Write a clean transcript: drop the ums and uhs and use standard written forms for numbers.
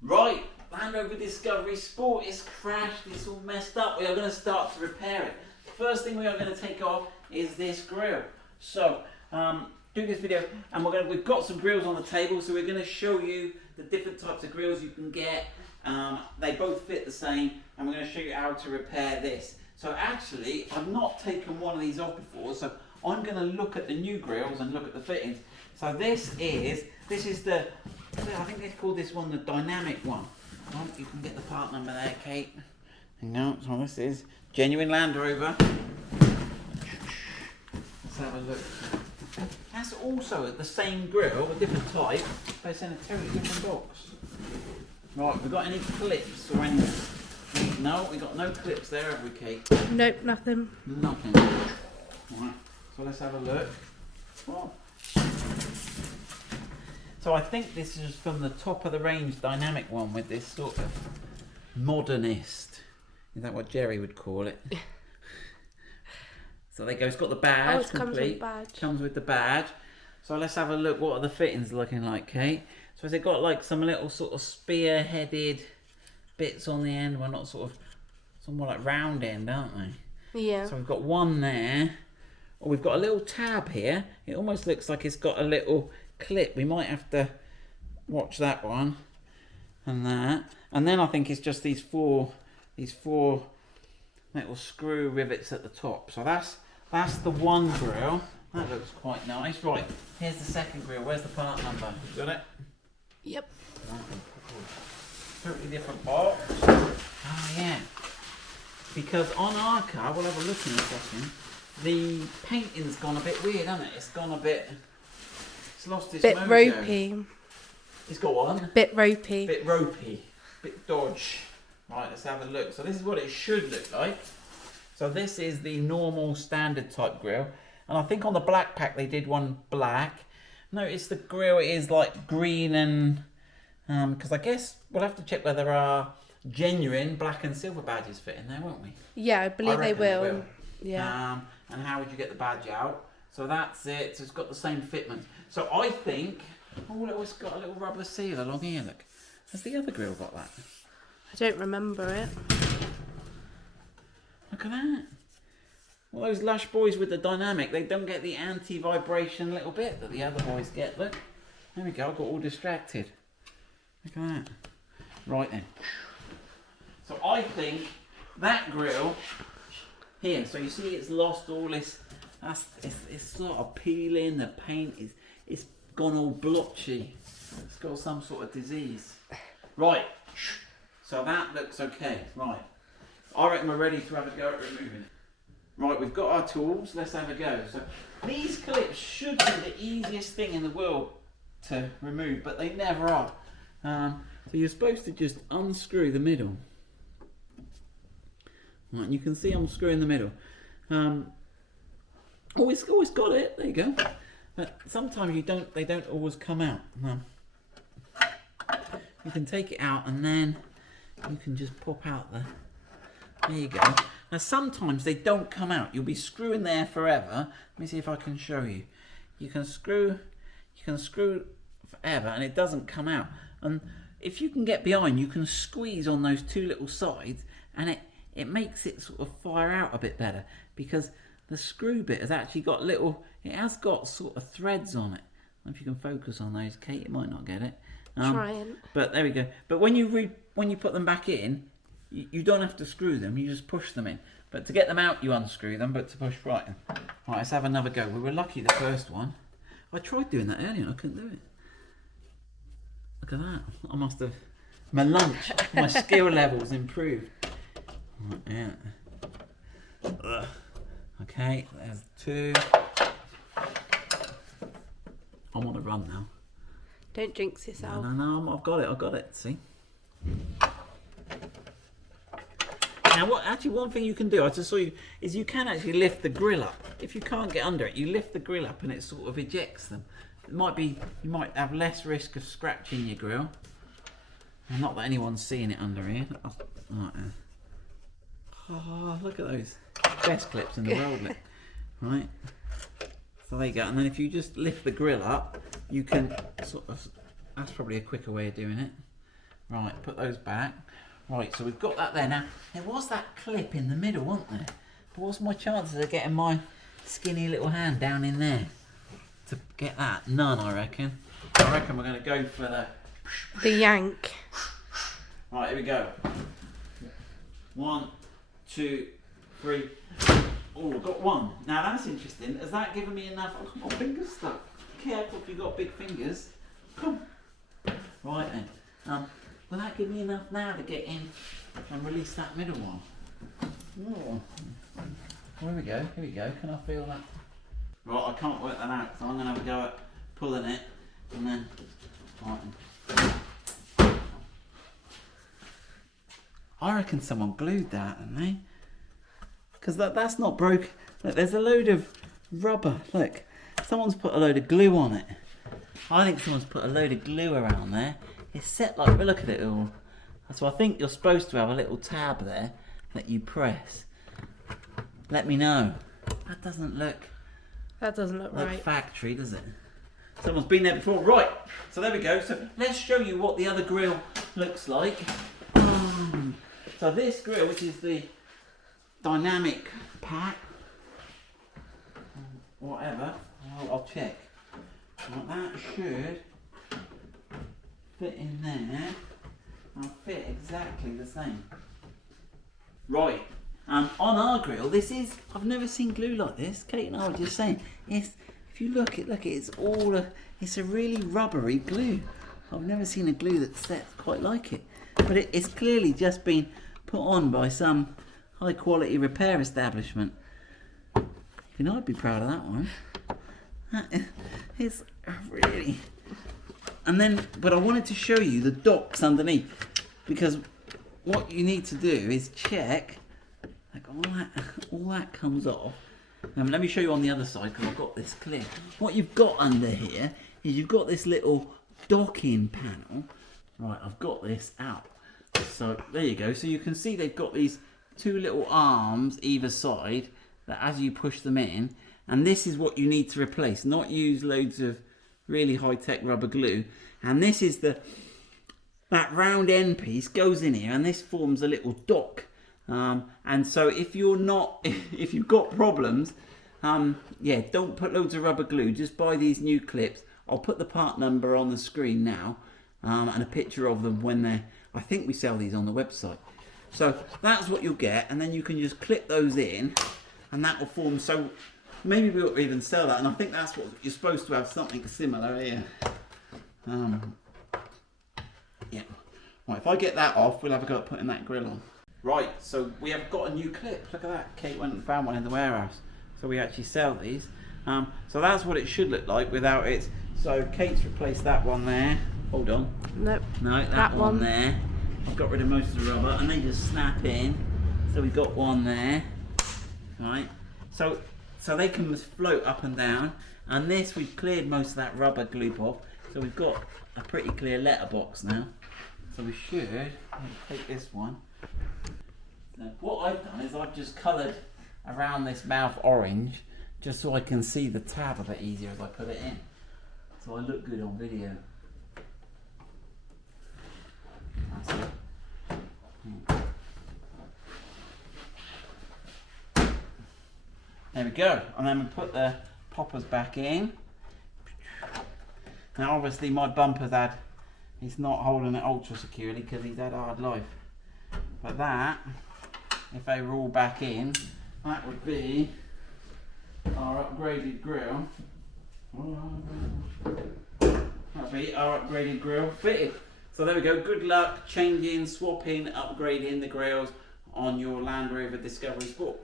Right, Land Rover Discovery Sport is crashed, it's all messed up. We are going to start to repair it. First thing we are going to take off is this grille. So, do this video, and we've got some grills on the table, so we're going to show you the different types of grills you can get. They both fit the same, and we're going to show you how to repair this. So actually, I've not taken one of these off before, so I'm going to look at the new grills and look at the fittings. So this is the, I think they call this one the dynamic one. Well, you can get the part number there, Kate. No, so this is genuine Land Rover. Let's have a look. That's also the same grill, a different type, but it's in a totally different box. Right, we got any clips or anything? No, we got no clips there, have we, Kate? Nope, nothing. Nothing. Right, so let's have a look. Oh. So I think this is from the top of the range dynamic one with this sort of modernist. Is that what Jerry would call it? So there you go, it's got the badge. Oh, it complete. comes with the badge. Comes with the badge. So let's have a look. What are the fittings looking like, Kate? So has it got like some little sort of spear-headed bits on the end? Well, not sort of, somewhat like round end, aren't they? Yeah. So we've got one there. Oh, we've got a little tab here. It almost looks like it's got a little clip. We might have to watch that one and that. And then I think it's just these four little screw rivets at the top. So that's the one grill. That looks quite nice. Right, here's the second grill. Where's the part number? You got it? Yep. Totally different box. Oh yeah. Because on our car, we'll have a look in a second, the painting's gone a bit weird, hasn't it? It's gone a bit, it's lost its Bit mojo. ropey. It's got one. Bit ropey. Bit ropey. Bit dodge. Right, let's have a look. So this is what it should look like. So this is the normal standard type grill. And I think on the black pack they did one black. Notice the grill is like green and, because I guess we'll have to check whether there are genuine black and silver badges fit in there, won't we? Yeah, I believe they reckon will. Yeah. And how would you get the badge out? So that's it. So it's got the same fitment. So I think, oh look, it's got a little rubber seal along here. Look, has the other grill got that? I don't remember it. Look at that. Well, those Lush boys with the dynamic, they don't get the anti-vibration little bit that the other boys get. Look, there we go. I got all distracted. Look at that. Right then. So I think that grill here. So you see, it's lost all this. It's sort of peeling. The paint it's gone all blotchy. It's got some sort of disease. Right. So that looks okay. Right. I reckon we're ready to have a go at removing it. Right, we've got our tools. Let's have a go. So these clips should be the easiest thing in the world to remove, but they never are. So you're supposed to just unscrew the middle. Right, and you can see I'm screwing the middle. Always got it. There you go. But sometimes they don't always come out. You can take it out and then you can just pop out the. There you go. Now sometimes they don't come out. You'll be screwing there forever. Let me see if I can show you. You can screw forever and it doesn't come out. And if you can get behind, you can squeeze on those two little sides and it makes it sort of fire out a bit better because the screw bit has actually got it has got sort of threads on it. I don't know if you can focus on those, Kate, you might not get it. Trying. But there we go. But when you put them back in, you don't have to screw them, you just push them in. But to get them out, you unscrew them, but to push right in. Right, let's have another go. We were lucky the first one. I tried doing that earlier and I couldn't do it. Look at that. I must have, my skill levels improved. Right, yeah. Ugh. Okay, there's two. I'm on a run now. don't jinx yourself. No, I've got it, see? Now, one thing you can do, I just saw you, is you can actually lift the grill up. If you can't get under it, you lift the grill up and it sort of ejects them. You might have less risk of scratching your grill. Not that anyone's seeing it under here. Oh, look at those. Best clips in the world, look. Right. So there you go. And then if you just lift the grill up, you can sort of, that's probably a quicker way of doing it. Right, put those back. Right, so we've got that there. Now, there was that clip in the middle, wasn't there? But what's my chances of getting my skinny little hand down in there to get that? None, I reckon. I reckon we're going to go for the yank. Right, here we go. 1, 2, 3. Oh, I've got one. Now that's interesting. Has that given me enough? Oh, my finger's stuck. Careful if you've got big fingers. Come. Right then. Will that give me enough now to get in and release that middle one? Oh. Here we go. Here we go. Can I feel that? Right, I can't work that out, so I'm going to have a go at pulling it and then. Right then. I reckon someone glued that, didn't they? Because that's not broken. Look, there's a load of rubber. Look, someone's put a load of glue on it. I think someone's put a load of glue around there. It's set like, but look at it all. So I think you're supposed to have a little tab there that you press. Let me know. That doesn't look right. Factory, does it? Someone's been there before. Right, so there we go. So let's show you what the other grill looks like. So this grill, which is the dynamic pack, whatever, I'll check. Well, that should fit in there and fit exactly the same. Right, on our grill, this is, I've never seen glue like this. Kate and I were just saying, if you look, it's all it's a really rubbery glue. I've never seen a glue that's set quite like it. But it's clearly just been put on by some high quality repair establishment. You know, I'd be proud of that one. That is really. And then, but I wanted to show you the docks underneath, because what you need to do is check, like all that comes off. Let me show you on the other side, because I've got this clear. What you've got under here is you've got this little docking panel. Right, I've got this out. So there you go. So you can see they've got these two little arms either side that as you push them in, and this is what you need to replace, not use loads of really high-tech rubber glue. And this is that round end piece goes in here, and this forms a little dock. And so if you've got problems, yeah, don't put loads of rubber glue, just buy these new clips. I'll put the part number on the screen now, and a picture of them when they're, I think we sell these on the website. So that's what you'll get, and then you can just clip those in, and that will form. So maybe we'll even sell that, and I think that's what you're supposed to have, something similar here. Yeah. Right, if I get that off, we'll have a go at putting that grill on. Right, so we have got a new clip. Look at that. Kate went and found one in the warehouse. So we actually sell these. So that's what it should look like without it. So Kate's replaced that one there. Hold on. Nope. No, that one there. I've got rid of most of the rubber, and they just snap in. So we've got one there. Right. So they can just float up and down. And this, we've cleared most of that rubber glue off. So we've got a pretty clear letterbox now. So we should take this one. Now, what I've done is I've just coloured around this mouth orange, just so I can see the tab a bit easier as I put it in. So I look good on video. That's it. There we go. And then we put the poppers back in. Now obviously my bumper's he's not holding it ultra securely because he's had a hard life. But that, if they were all back in, that would be our upgraded grill. That would be our upgraded grill fitted. So there we go. Good luck changing, swapping, upgrading the grills on your Land Rover Discovery Sport.